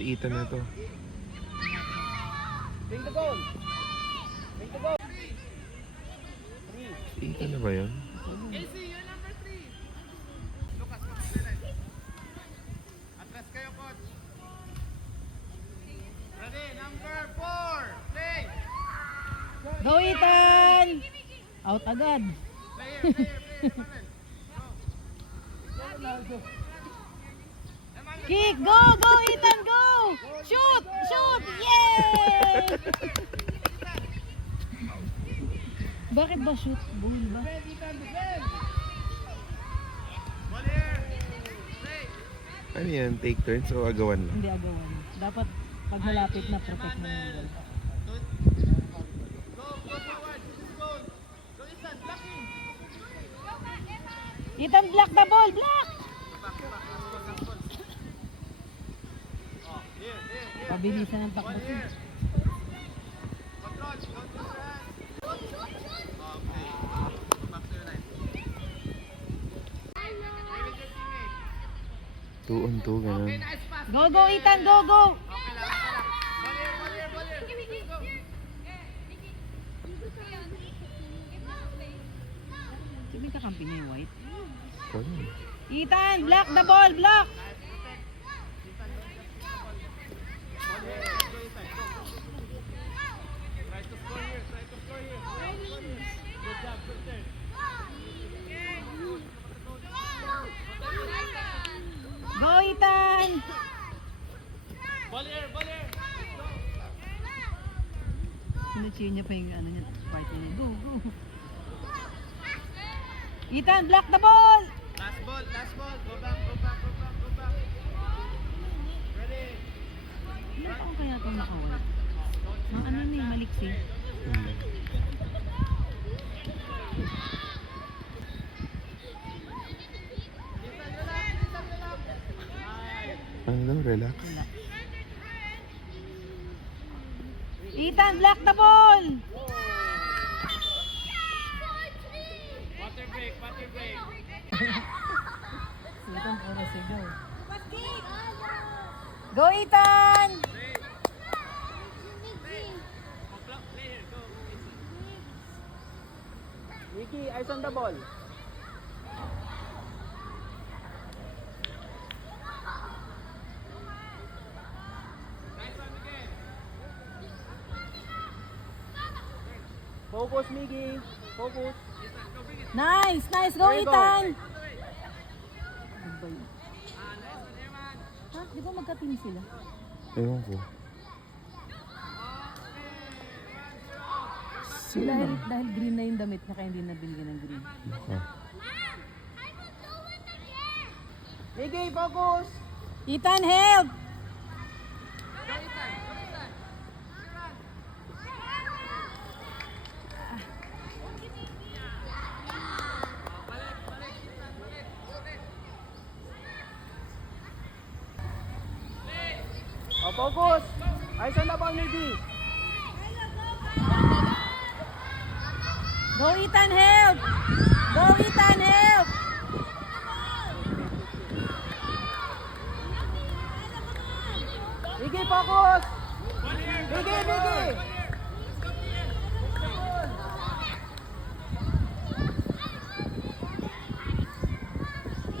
Si Ethan na to. Bring the goal. Bring the goal. Si Ethan na ba yun? Casey, you're number 3. Lucas, atras kayo, coach. Ready, number 4. Play. Go, Ethan! Out agad. Player. Kick! Go! Go, Ethan! Go! Shoot! Shoot! Yay! Bakit ba shoot? Goal ba? Ano yan? Take turns o agawan lang? Hindi agawan. Dapat pag malapit na protect mo yung goal. Go forward. Go. Go, Ethan. Blocking. Ethan, block the ball! Block! Pabilisan ng takbo ko. Control. Don't use your hands. Okay. Back to your line. Play with your teammate. 2 on 2, ganun. Okay, nice pass. Go, go, Ethan! Go, go! Okay lang. Ball here. Go. Sino yung kakampi niya yung white? Ano? Ethan, block the ball! Block! Try to score here. Good job. Good turn. Go, Ethan! Ball here. Sinuchiyo niya pa yung ano niya, partner niya. Go, go! Ethan, block the ball! Last ball. Go back. Ready. Ilan taon kaya itong nakawala? Mga ano na yung maliksi? Ano? Relax. Wala. Ethan, block the ball! Water break. Ethan, puro sigaw. Go, Ethan! Play here. Go. Mickey, eyes on the ball. Nice one again. Focus, Mickey. Focus. Nice! Nice! Go, There you go. Ethan! Ano ba yun? Nice one here, man. Ha? Di ba magka-team sila? Ewan ko. Dahil green na yung damit niya kaya hindi nabili ng green. Baka. Mickey, focus. Ethan, help! Oh, focus. Eyes on the ball, Mickey. Go, Ethan, help! Go, Ethan, help! Mickey, focus. Mickey.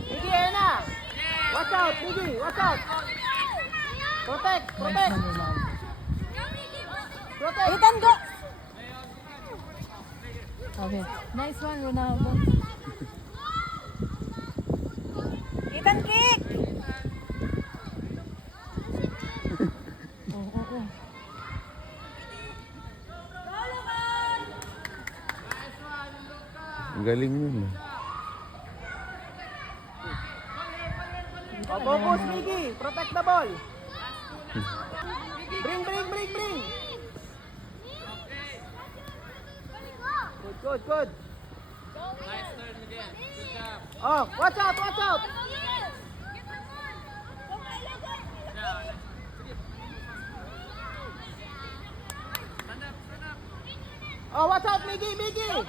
Mickey, ayan na. Watch out, Mickey. Watch out. Protect. Ethan, go! Okay. Nice one, Ronaldo. Ethan, kick! Oh. Ang galing yun. Oh, focus, Mickey. Protect the ball. Bring. Good. Nice turn again. Good job. Oh, watch out. Stand up. Oh, watch out, Mickey. Good.